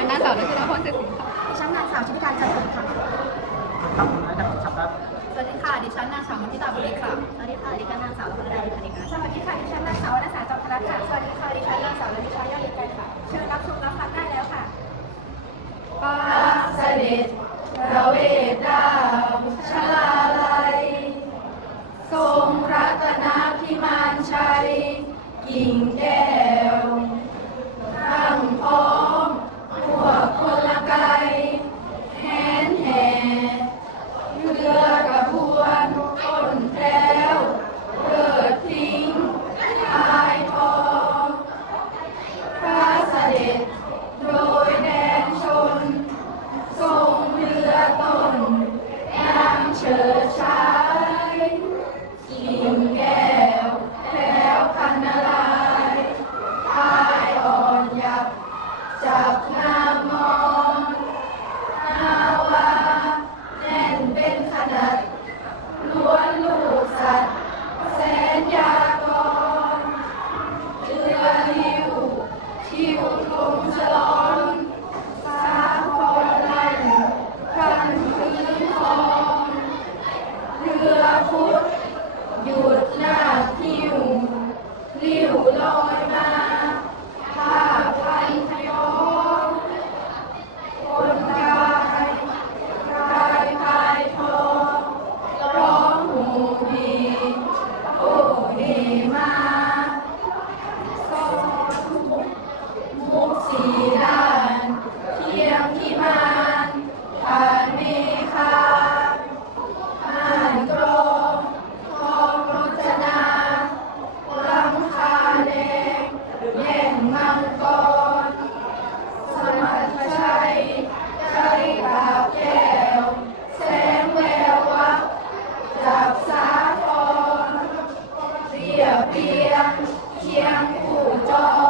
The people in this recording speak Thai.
ดิฉันนางสาวนัทธิดาพรเศรษฐศิลป์ค่ะดิฉันนางสาวชุติการจันทร์ค่ะครับผมนายจากชับครับ สวัสดีค่ะ ดิฉันนางสาวมัธิตาบุรีค่ะ สวัสดีค่ะ ดิฉันนางสาวพลดาดิพันธ์ค่ะสวัสดีค่ะ ดิฉันนางสาววรรณสารจอมพลัดค่ะ สวัสดีค่ะ ดิฉันนางสาวลลิชายอดเย็นกันค่ะ เชิญรับชมรับฟังได้แล้วค่ะป้าเสด็จพระเวทดาวชลาลัย ทรงรัตนาพิมานชัย กิ่งแก้ว ด็จโดยแดนชน ทรงเรือต้นนางเฉิด มังกร สมัชชัยใจปราบแก้ว แสงแวววับจับสาครเรียบเรียงเคียงผู่จร